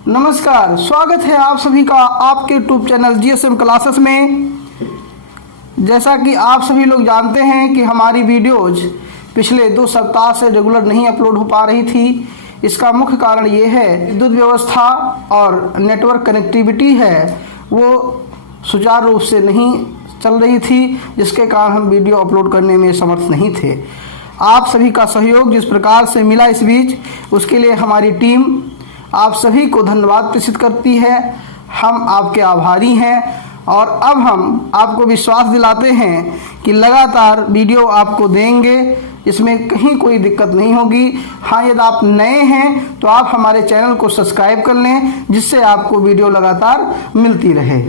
नमस्कार, स्वागत है आप सभी का आपके यूट्यूब चैनल जीएसएम क्लासेस में। जैसा कि आप सभी लोग जानते हैं कि हमारी वीडियोज पिछले 2 सप्ताह से रेगुलर नहीं अपलोड हो पा रही थी। इसका मुख्य कारण ये है विद्युत व्यवस्था और नेटवर्क कनेक्टिविटी है वो सुचारू रूप से नहीं चल रही थी, जिसके कारण हम वीडियो अपलोड करने में समर्थ नहीं थे। आप सभी का सहयोग जिस प्रकार से मिला इस बीच, उसके लिए हमारी टीम आप सभी को धन्यवाद प्रेषित करती है। हम आपके आभारी हैं और अब हम आपको विश्वास दिलाते हैं कि लगातार वीडियो आपको देंगे, इसमें कहीं कोई दिक्कत नहीं होगी। हाँ, यदि आप नए हैं तो आप हमारे चैनल को सब्सक्राइब कर लें, जिससे आपको वीडियो लगातार मिलती रहे।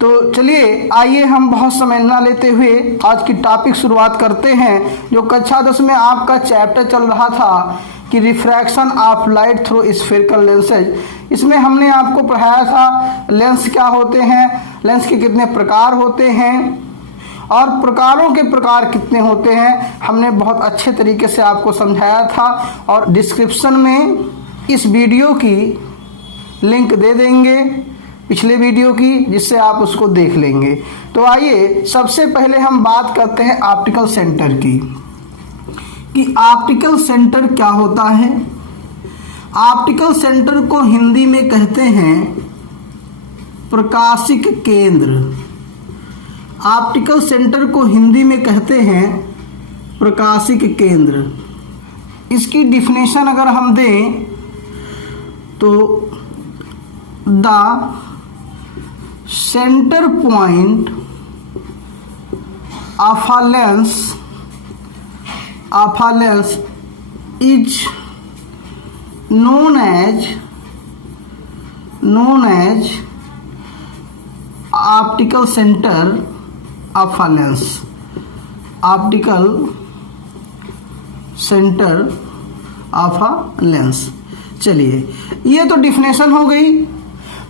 तो चलिए आइए हम बहुत समय ना लेते हुए आज की टॉपिक शुरुआत करते हैं। जो कक्षा 10 में आपका चैप्टर चल रहा था कि refraction of light through spherical lenses, इसमें हमने आपको पढ़ाया था लेंस क्या होते हैं, लेंस के कितने प्रकार होते हैं और प्रकारों के प्रकार कितने होते हैं। हमने बहुत अच्छे तरीके से आपको समझाया था और डिस्क्रिप्शन में इस वीडियो की लिंक दे देंगे पिछले वीडियो की, जिससे आप उसको देख लेंगे। तो आइए सबसे पहले हम बात करते हैं ऑप्टिकल सेंटर की, कि ऑप्टिकल सेंटर क्या होता है। ऑप्टिकल सेंटर को हिंदी में कहते हैं प्रकाशिक केंद्र। ऑप्टिकल सेंटर को हिंदी में कहते हैं प्रकाशिक केंद्र। इसकी डिफिनेशन अगर हम दें तो the centre point of a lens is known as optical center of a lens। Optical centre of a lens. चलिए, ये तो डिफिनेशन हो गई।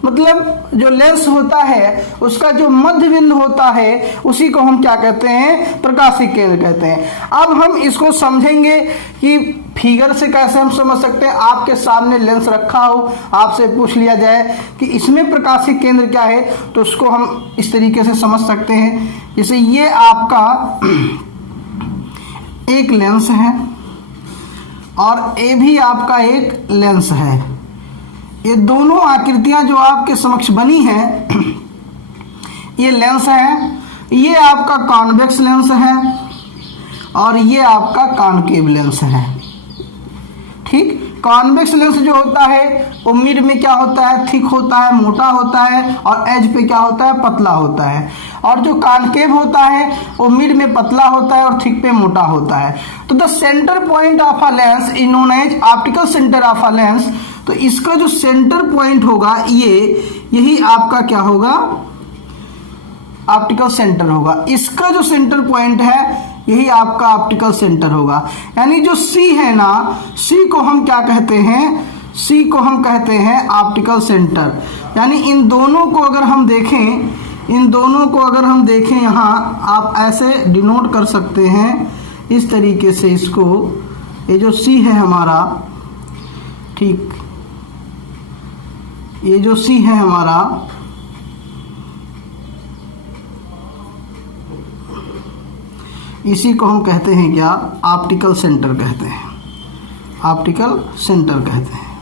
मतलब जो लेंस होता है उसका जो मध्य बिंदु होता है उसी को हम क्या कहते हैं, प्रकाशिक केंद्र कहते हैं। अब हम इसको समझेंगे कि फिगर से कैसे हम समझ सकते हैं। आपके सामने लेंस रखा हो, आपसे पूछ लिया जाए कि इसमें प्रकाशिक केंद्र क्या है, तो उसको हम इस तरीके से समझ सकते हैं। जैसे ये आपका एक लेंस है और ये भी आपका एक लेंस है। ये दोनों आकृतियां जो आपके समक्ष बनी हैं, ये लेंस है। ये आपका कॉन्वेक्स लेंस है और ये आपका कॉनकेव लेंस है। ठीक, कॉन्वेक्स लेंस जो होता है वो मिड में क्या होता है, थिक होता है, मोटा होता है, और एज पे क्या होता है, पतला होता है। और जो कॉनकेव होता है वो मिड में पतला होता है और थिक पे मोटा होता है। तो the centre point of a lens is known as optical centre of a lens. तो इसका जो सेंटर पॉइंट होगा यही आपका क्या होगा, ऑप्टिकल सेंटर होगा। इसका जो सेंटर पॉइंट है यही आपका ऑप्टिकल सेंटर होगा। यानी जो सी है ना, सी को हम क्या कहते हैं, सी को हम कहते हैं ऑप्टिकल सेंटर। यानी इन दोनों को अगर हम देखें, यहाँ आप ऐसे डिनोट कर सकते हैं इस तरीके से इसको। ये जो सी है हमारा, ठीक, ये जो सी है हमारा, इसी को हम कहते हैं क्या, ऑप्टिकल सेंटर कहते हैं, ऑप्टिकल सेंटर कहते हैं।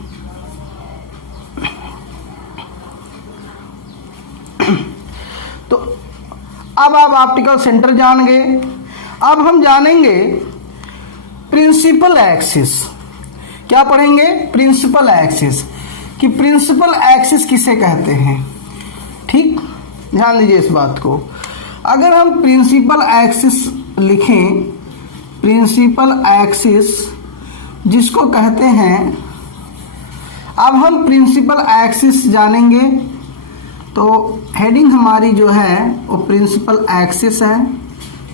तो अब आप ऑप्टिकल सेंटर जान गए। अब हम जानेंगे प्रिंसिपल एक्सिस। क्या पढ़ेंगे, प्रिंसिपल एक्सिस, कि प्रिंसिपल एक्सिस किसे कहते हैं। ठीक, ध्यान दीजिए इस बात को। अगर हम प्रिंसिपल एक्सिस लिखें, प्रिंसिपल एक्सिस जिसको कहते हैं, अब हम प्रिंसिपल एक्सिस जानेंगे तो हेडिंग हमारी जो है वो प्रिंसिपल एक्सिस है।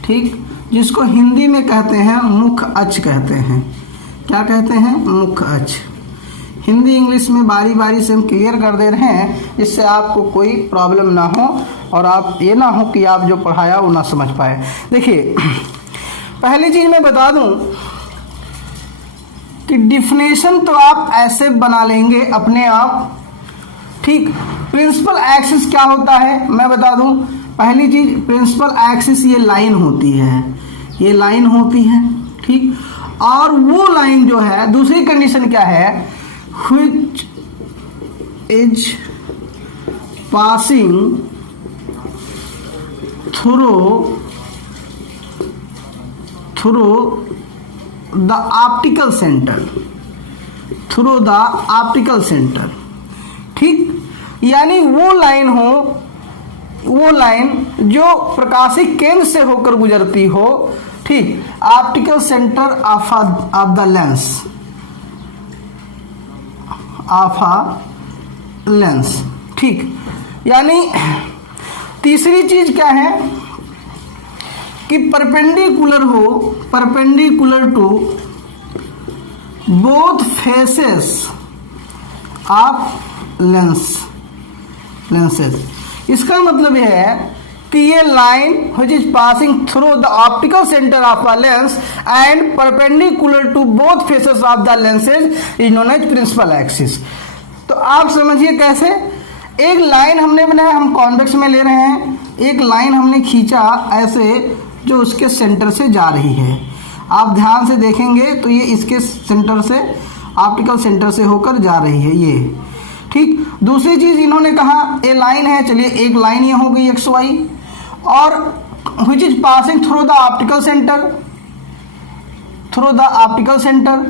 ठीक, जिसको हिंदी में कहते हैं मुख्य अक्ष कहते हैं। क्या कहते हैं, मुख्य अक्ष। हिंदी इंग्लिश में बारी बारी से हम क्लियर कर दे रहे हैं, जिससे आपको कोई प्रॉब्लम ना हो और आप ये ना हो कि आप जो पढ़ाया वो ना समझ पाए। देखिए, पहली चीज मैं बता दूं कि डिफिनेशन तो आप ऐसे बना लेंगे अपने आप, ठीक। प्रिंसिपल एक्सिस क्या होता है मैं बता दूं। पहली चीज, प्रिंसिपल एक्सिस ये लाइन होती है, ये लाइन होती है, ठीक। और वो लाइन जो है, दूसरी कंडीशन क्या है, which is passing through the optical centre, through the optical centre, ठीक। यानी वो लाइन हो, वो लाइन जो प्रकाशिक केंद्र से होकर गुजरती हो, ठीक, optical centre of the lens, of a lens, ठीक। यानी तीसरी चीज क्या है कि परपेंडिकुलर हो, perpendicular to both faces of lenses. इसका मतलब यह है कि ये line which is passing through the optical centre of a lens and perpendicular to both faces of the lenses is known as principal axis. तो आप समझिए कैसे, एक लाइन हमने बनाया, हम कॉन्वेक्स में ले रहे हैं, एक लाइन हमने खींचा ऐसे जो उसके सेंटर से जा रही है। आप ध्यान से देखेंगे तो ये इसके सेंटर से, ऑप्टिकल सेंटर से होकर जा रही है ये, ठीक। दूसरी चीज इन्होंने कहा ये लाइन है, चलिए एक लाइन ये हो गई एक्स वाई, और which is passing through the optical centre, through the optical centre,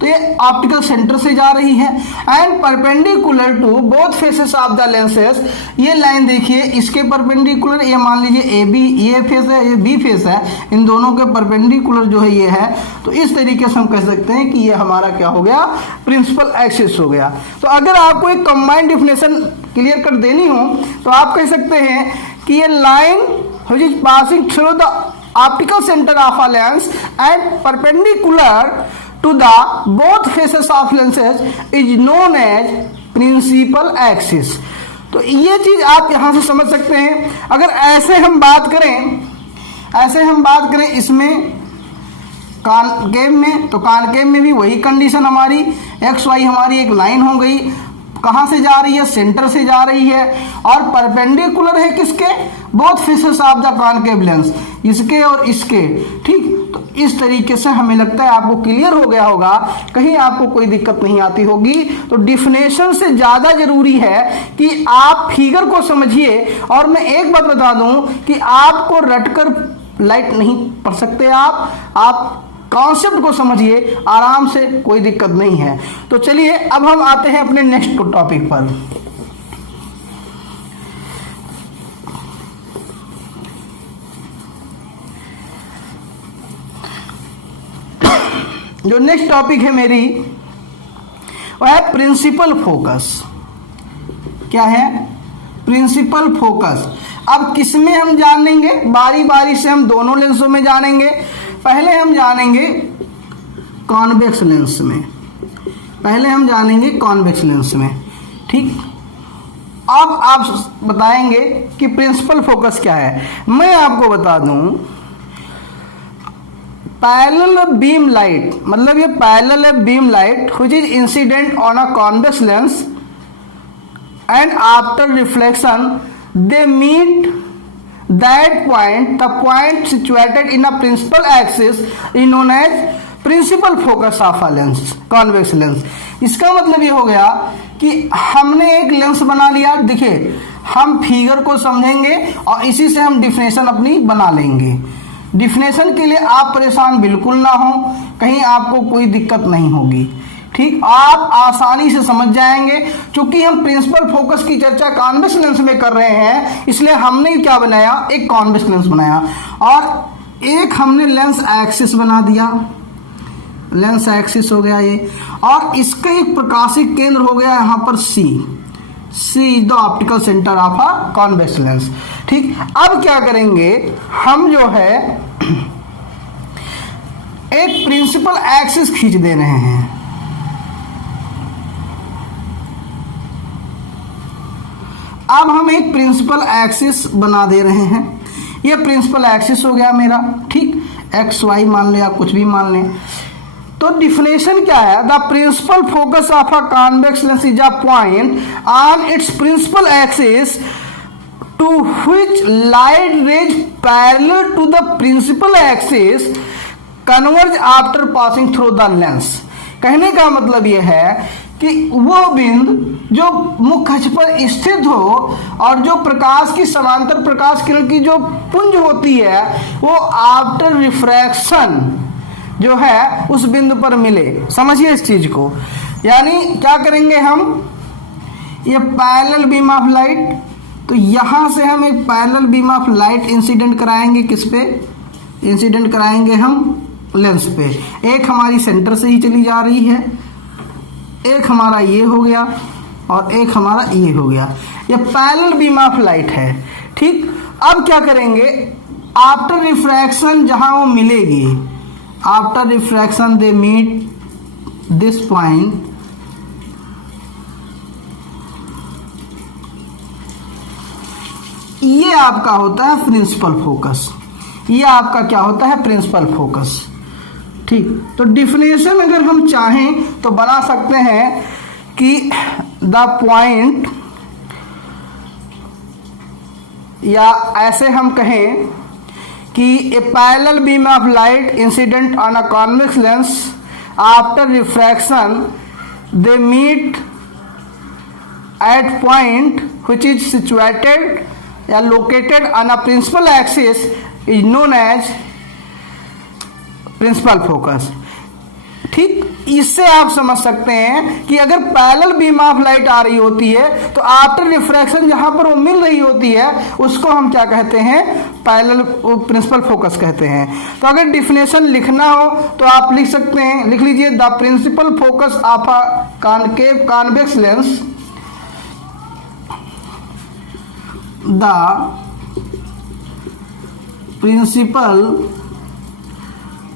तो ये ऑप्टिकल सेंटर से जा रही है and perpendicular to both faces of the lenses. ये लाइन देखिए इसके परपेंडिकुलर, ये मान लीजिए ए बी, ये फेस है, ये बी फेस है, इन दोनों के परपेंडिकुलर जो है ये है। तो इस तरीके से हम कह सकते हैं कि ये हमारा क्या हो गया, प्रिंसिपल एक्सिस हो गया। तो अगर आपको एक कंबाइंड डिफिनेशन क्लियर कर देनी हो तो आप कह सकते हैं कि ये line which is passing through the optical centre of a lens and perpendicular to the both faces of lenses is known as principal axis। तो ये चीज आप यहां से समझ सकते हैं। अगर ऐसे हम बात करें, ऐसे हम बात करें इसमें कॉनकेव में, तो कॉनकेव में भी वही कंडीशन हमारी, एक्स वाई हमारी एक लाइन हो गई, कहां से जा रही है, सेंटर से जा रही है, और परपेंडिकुलर है किसके, both faces of the concave lens, इसके और इसके, ठीक। तो इस तरीके से हमें लगता है आपको क्लियर हो गया होगा, कहीं आपको कोई दिक्कत नहीं आती होगी। तो डिफिनेशन से ज्यादा जरूरी है कि आप फिगर को समझिए। और मैं एक बात बता दूं कि आपको रटकर लाइट नहीं पढ़ सकते, आप कॉन्सेप्ट को समझिए आराम से, कोई दिक्कत नहीं है। तो चलिए अब हम आते हैं अपने नेक्स्ट टॉपिक पर। जो नेक्स्ट टॉपिक है मेरी वो है प्रिंसिपल फोकस। क्या है, प्रिंसिपल फोकस। अब किसमें हम जानेंगे, बारी बारी से हम दोनों लेंसों में जानेंगे। पहले हम जानेंगे कॉन्वेक्स लेंस में, पहले हम जानेंगे कॉन्वेक्स लेंस में, ठीक। अब आप बताएंगे कि प्रिंसिपल फोकस क्या है। मैं आपको बता दूं, पैरेलल बीम लाइट, मतलब ये parallel beam light which is incident on a convex lens and after reflection they meet that point, the point situated in a principal axis is known as principal focus of a lens, convex lens। इसका मतलब ये हो गया कि हमने एक lens बना लिया। देखिए हम फिगर को समझेंगे और इसी से हम डिफिनेशन अपनी बना लेंगे। डिफिनेशन के लिए आप परेशान बिल्कुल ना हो, कहीं आपको कोई दिक्कत नहीं होगी, ठीक। आप आसानी से समझ जाएंगे। क्योंकि हम प्रिंसिपल फोकस की चर्चा कॉन्वेक्स लेंस में कर रहे हैं, इसलिए हमने क्या बनाया, एक कॉन्वेक्स लेंस बनाया और एक हमने लेंस एक्सिस बना दिया, लेंस एक्सिस हो गया ये, और इसका एक प्रकाशिक केंद्र हो गया यहाँ पर C is the optical centre of a convex lens, ठीक। अब क्या करेंगे हम, जो है एक प्रिंसिपल एक्सिस खींच दे रहे हैं। अब हम एक प्रिंसिपल एक्सिस बना दे रहे हैं। ये प्रिंसिपल एक्सिस हो गया मेरा, ठीक। एक्स वाई मान ले, आप कुछ भी मान लें। तो डिफिनेशन क्या है? The principal focus of a convex lens is a point on its principal axis to which light rays parallel to the principal axis converge after passing through the lens. कहने का मतलब यह है कि वो बिंदु जो मुख्य अक्ष पर स्थित हो और जो प्रकाश की समांतर प्रकाश किरण की जो पुंज होती है वो आफ्टर रिफ्रैक्शन जो है उस बिंदु पर मिले। समझिए इस चीज को। यानी क्या करेंगे हम, ये पैरेलल बीम ऑफ लाइट, तो यहां से हम एक parallel beam of light incident कराएंगे। किस पे इंसिडेंट कराएंगे? हम लेंस पे। एक हमारी सेंटर से ही चली जा रही है, एक हमारा ये हो गया और एक हमारा ये हो गया। ये पैरेलल बीम ऑफ लाइट है। ठीक, अब क्या करेंगे? आफ्टर रिफ्रैक्शन जहां वो मिलेगी, after refraction they meet this point, ये आपका होता है प्रिंसिपल फोकस। ये आपका क्या होता है? Principal focus. ठीक, तो डिफिनेशन अगर हम चाहें तो बना सकते हैं कि द पॉइंट, या ऐसे हम कहें कि a parallel beam of light incident on a convex lens after refraction they meet at point which is situated या located on a principal axis is known as principal focus. ठीक, इससे आप समझ सकते हैं कि अगर पैरेलल बीम ऑफ लाइट आ रही होती है तो आफ्टर रिफ्रैक्शन जहां पर वो मिल रही होती है उसको हम क्या कहते हैं? पैरेलल प्रिंसिपल फोकस कहते हैं। तो अगर डिफिनेशन लिखना हो तो आप लिख सकते हैं, लिख लीजिए, the principal focus of a concave convex lens, the principal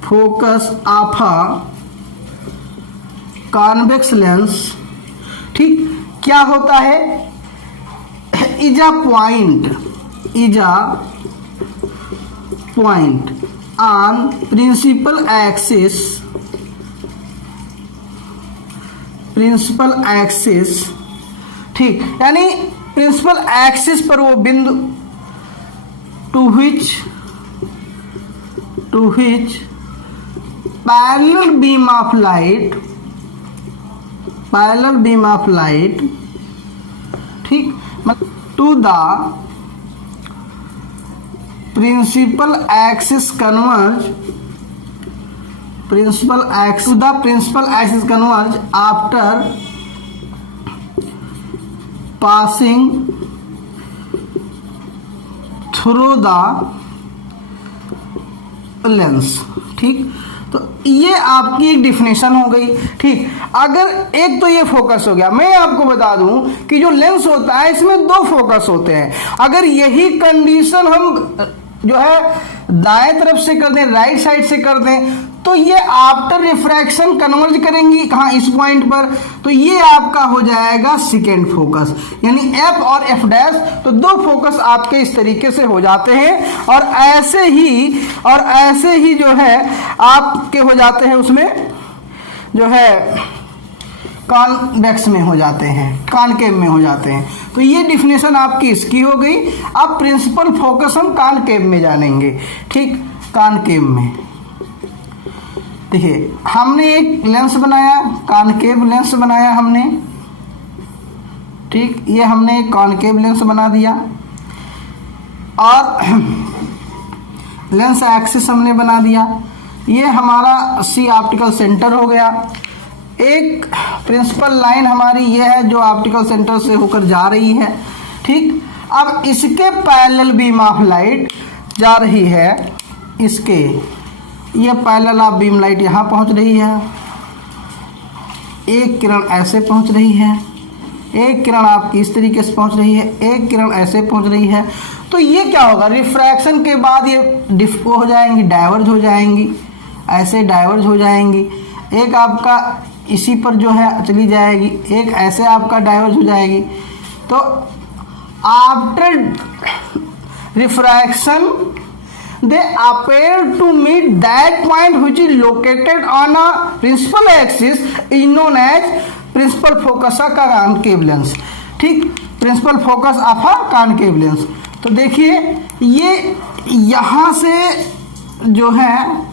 focus of a convex lens. ठीक, क्या होता है? Is a point, is a point on principal axis, principal axis. ठीक, यानी प्रिंसिपल एक्सिस पर वो बिंदु to which parallel beam of light, parallel beam of light, ठीक, to the principal axis converge, principal axis, to the principal axis converge after passing through the lens. ठीक, तो ये आपकी एक डिफिनेशन हो गई। ठीक, अगर एक तो ये फोकस हो गया, मैं आपको बता दूं कि जो लेंस होता है इसमें दो फोकस होते हैं। अगर यही कंडीशन हम जो है दाएं तरफ से कर दें, राइट साइड से कर दें, तो ये आफ्टर रिफ्रैक्शन कन्वर्ज करेंगी कहाँ? इस पॉइंट पर। तो ये आपका हो जाएगा सेकेंड फोकस, यानी एफ और एफ डैश। तो दो फोकस आपके इस तरीके से हो जाते हैं और ऐसे ही जो है आपके हो जाते हैं, उसमें जो है कॉन्वेक्स में हो जाते हैं, कॉनकेव में हो जाते हैं। तो ये डिफिनेशन आपकी इसकी हो गई। अब प्रिंसिपल फोकस हम कॉनकेव में जानेंगे। ठीक, कॉनकेव में देखिए हमने एक लेंस बनाया, कॉनकेव लेंस बनाया हमने। ठीक, ये हमने एक कॉनकेव लेंस बना दिया और लेंस एक्सिस हमने बना दिया। ये हमारा सी ऑप्टिकल सेंटर हो गया। एक प्रिंसिपल लाइन हमारी ये है जो ऑप्टिकल सेंटर से होकर जा रही है। ठीक, अब इसके पैरेलल बीम ऑफ लाइट जा रही है, इसके ये पैरेलल ऑफ बीम लाइट यहाँ पहुँच रही है। एक किरण ऐसे पहुँच रही है, एक किरण आपकी इस तरीके से पहुँच रही है, एक किरण ऐसे पहुँच रही है। तो ये क्या होगा? रिफ्रैक्शन के बाद ये हो जाएंगी, डाइवर्ज हो जाएंगी, ऐसे डाइवर्ज हो जाएंगी। एक आपका इसी पर जो है चली जाएगी, एक ऐसे आपका डाइवर्ज हो जाएगी। तो after refraction they appear to meet that point which is located on a principal axis is known as principal focus of concave lens। ठीक, principal focus of a concave lens. तो देखिए ये यहां से जो है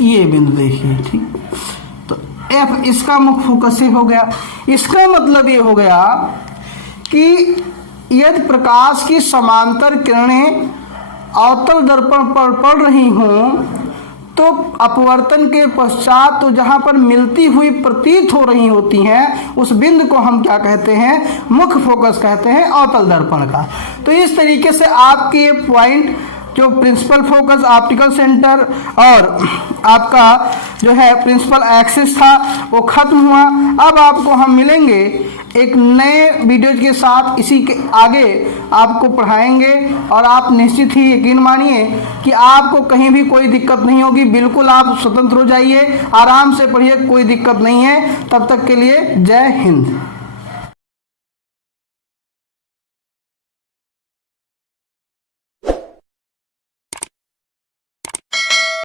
ये बिंदु देखिए, ठीक, तो एफ इसका मुख्य फोकस से हो गया। इसका मतलब ये हो गया कि यदि प्रकाश की समांतर किरणें अवतल दर्पण पर पड़ रही हों तो अपवर्तन के पश्चात तो जहां पर मिलती हुई प्रतीत हो रही होती हैं उस बिंदु को हम क्या कहते हैं, मुख्य फोकस कहते हैं अवतल दर्पण का। तो इस तरीके से आपके ये पॉइंट जो प्रिंसिपल फोकस ऑप्टिकल सेंटर और आपका जो है प्रिंसिपल एक्सिस था वो खत्म हुआ। अब आपको हम मिलेंगे एक नए वीडियो के साथ, इसी के आगे आपको पढ़ाएंगे और आप निश्चित ही यकीन मानिए कि आपको कहीं भी कोई दिक्कत नहीं होगी। बिल्कुल आप स्वतंत्र हो जाइए, आराम से पढ़िए, कोई दिक्कत नहीं है। तब तक के लिए जय हिंद।